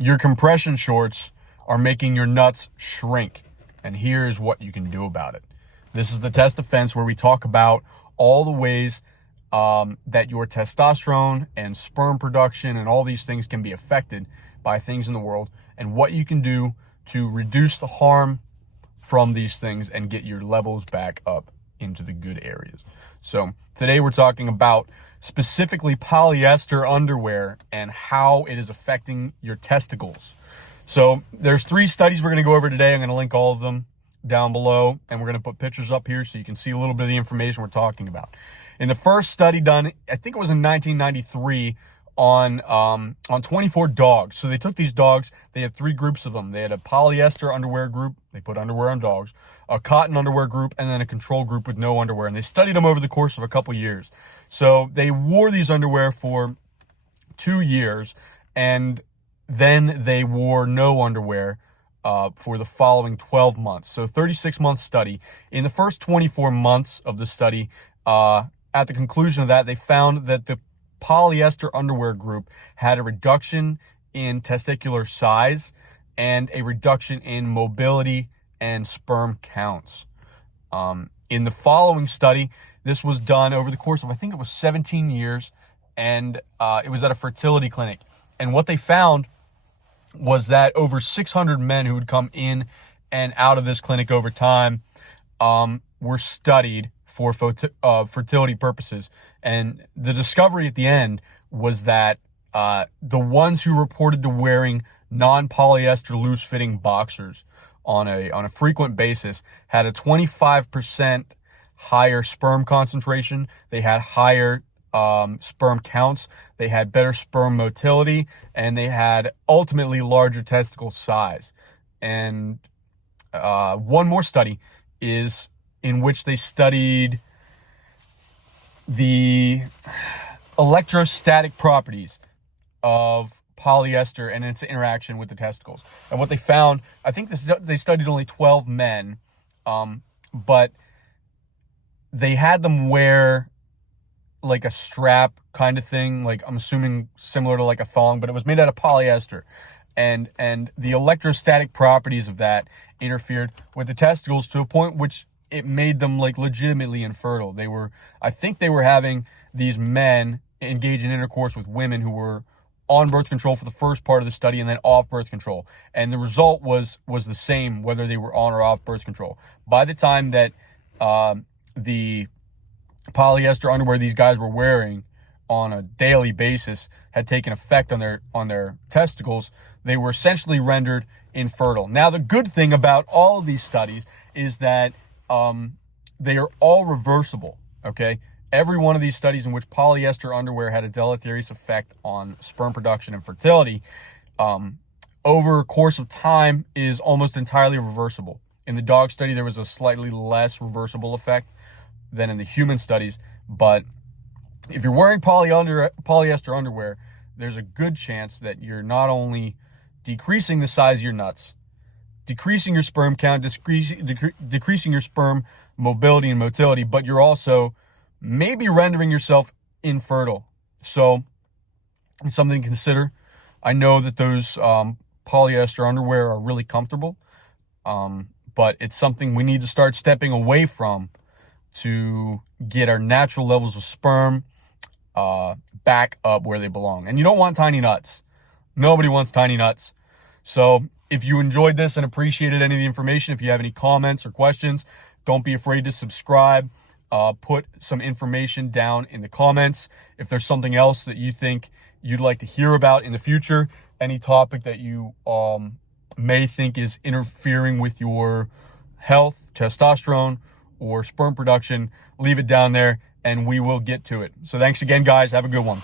your compression shorts are making your nuts shrink. And here's what you can do about it. This is the test defense, where we talk about all the ways that your testosterone and sperm production and all these things can be affected by things in the world, and what you can do to reduce the harm from these things and get your levels back up into the good areas. So today we're talking about specifically polyester underwear and how it is affecting your testicles. So there's 3 studies we're going to go over today. I'm going to link all of them down below, and we're going to put pictures up here so you can see a little bit of the information we're talking about. In the first study done, I think it was in 1993, on 24 dogs. So they took these dogs, they had 3 groups of them. They had a polyester underwear group, they put underwear on dogs, a cotton underwear group, and then a control group with no underwear. And they studied them over the course of a couple years. So they wore these underwear for 2 years, and then they wore no underwear for the following 12 months. So 36-month study. In the first 24 months of the study, at the conclusion of that, they found that the polyester underwear group had a reduction in testicular size and a reduction in mobility and sperm counts. In the following study, this was done over the course of, I think it was 17 years, and it was at a fertility clinic. And what they found was that over 600 men who would come in and out of this clinic over time were studied for fertility purposes. And the discovery at the end was that the ones who reported to wearing non-polyester loose-fitting boxers on a frequent basis had a 25% higher sperm concentration. They had higher sperm counts. They had better sperm motility, and they had ultimately larger testicle size. And one more study is in which they studied the electrostatic properties of polyester and its interaction with the testicles. And what they found, I think they studied only 12 men, but they had them wear like a strap kind of thing, like I'm assuming similar to like a thong, but it was made out of polyester. And the electrostatic properties of that interfered with the testicles to a point which it made them like legitimately infertile. I think they were having these men engage in intercourse with women who were on birth control for the first part of the study and then off birth control. And the result was the same whether they were on or off birth control. By the time that the polyester underwear these guys were wearing on a daily basis had taken effect on their testicles, they were essentially rendered infertile. Now, the good thing about all of these studies is that they are all reversible, okay? Every one of these studies in which polyester underwear had a deleterious effect on sperm production and fertility, over a course of time is almost entirely reversible. In the dog study, there was a slightly less reversible effect than in the human studies, but if you're wearing polyester underwear, there's a good chance that you're not only decreasing the size of your nuts, decreasing your sperm count, decreasing your sperm mobility and motility, but you're also maybe rendering yourself infertile. So it's something to consider. I know that those polyester underwear are really comfortable, but it's something we need to start stepping away from to get our natural levels of sperm back up where they belong. And you don't want tiny nuts. Nobody wants tiny nuts. So if you enjoyed this and appreciated any of the information, if you have any comments or questions, don't be afraid to subscribe. Put some information down in the comments. If there's something else that you think you'd like to hear about in the future, any topic that you may think is interfering with your health, testosterone, or sperm production, leave it down there and we will get to it. So thanks again, guys. Have a good one.